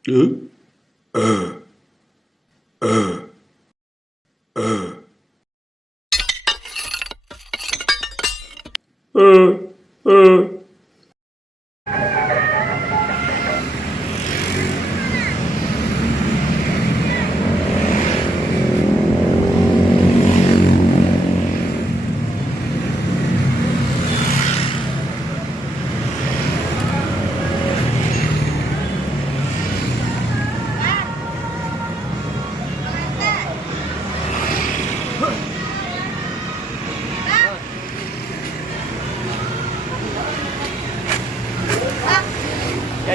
Ya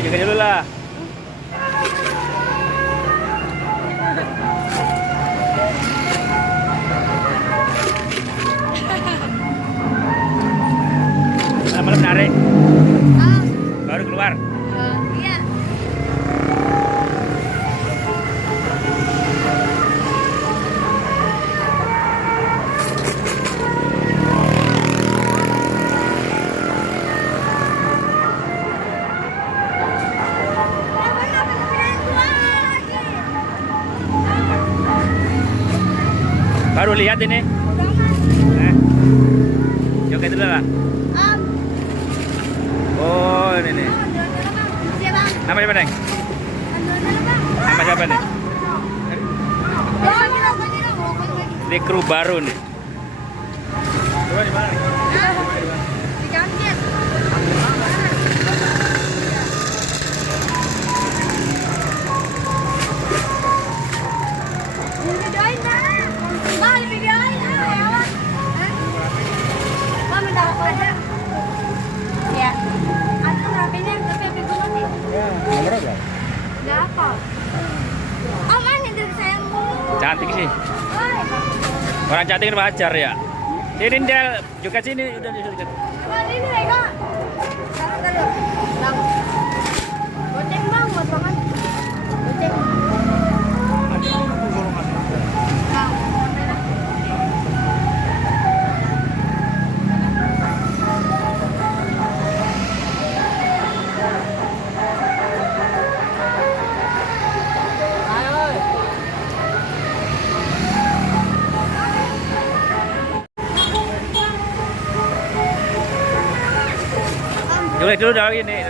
juga dulu lah. Malam narik. Baru keluar. Iya. Baru lihat ini. Joget dulu lah. Oh ini nih. Nama siapa Neng? Nama siapa nih? Ini kru baru nih. Coba di mana? Di Jangkit. Videoin dah. Bang, videoin dah, ya. Bang, minta apa aja? Ya. Aku HP-nya tapi HP gue mati. Ya, nomor berapa? Enggak apa. Oh, mana dari sayangmu? Cantik sih. Oi. Orang cantik kan wajar ya. Sini Del, juga sini udah dekat. Bang, ini Rega. Taruh. Bang. Goceng Bang, buat makan. Goceng. Bang, merah. Joget dulu dah ini.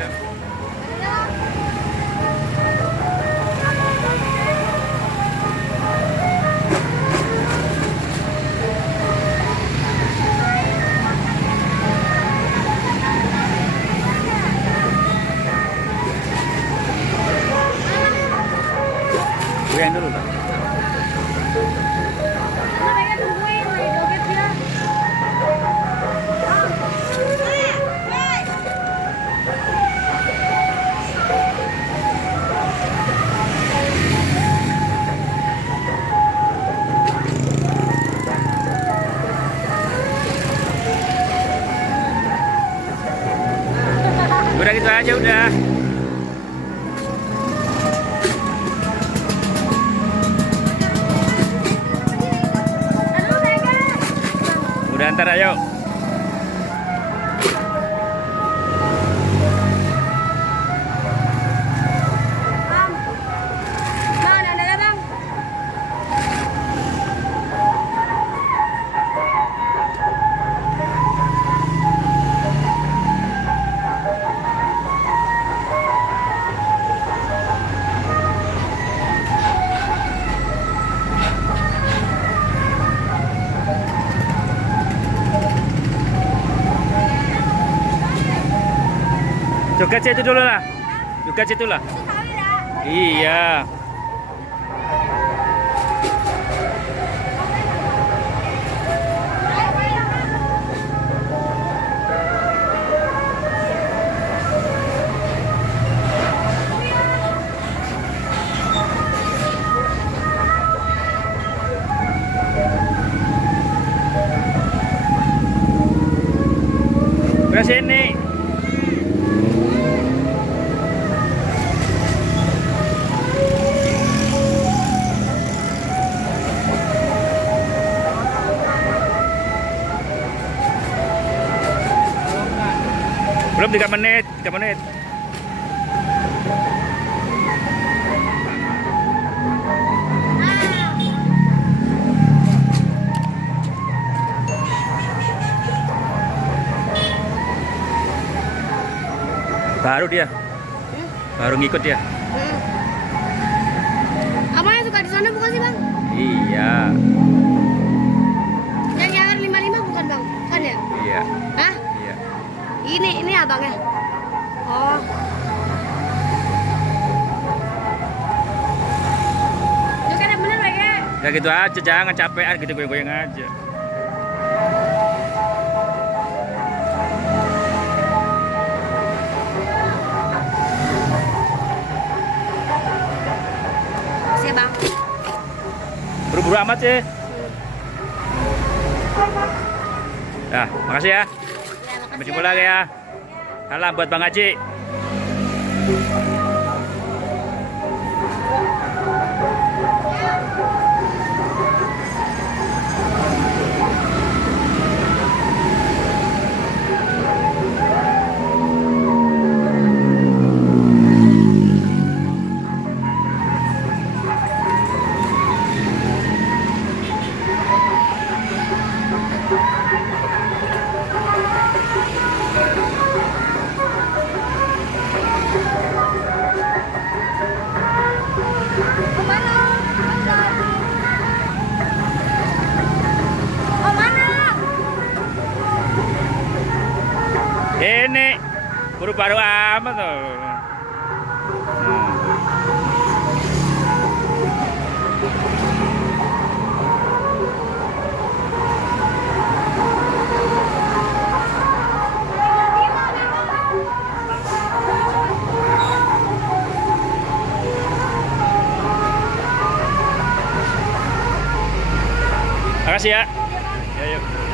Goyang dulu lah. Mereka tungguin, lagi joget dia. Udah gitu aja udah. Aduh, Rega. Udah ntar ayo. Bang. Bang, ada Bang. Joget situ dulu lah. Joget situ lah. Itu tahu ya. Iya. Udah sini. Belum 3 menit, 3 menit. baru dia. Hmm? Baru ngikut dia. Abang yang suka di sana bukan sih bang? Iya. Yang jangan 55 bukan bang? Kan ya? Iya. Hah? Iya. Ini abangnya. Oh. Itu kan yang bener ya? Ya gitu aja, jangan capean gitu goyang-goyang aja. Siap bang. Buru-buru amat sih. Nah, makasih ya. Ya, Sampai makasih jumpa lagi ya. Salam buat Bang Haji. Kemana? Oh mana? Ini baru-baru amat tuh. Makasih ya. Ya, yuk.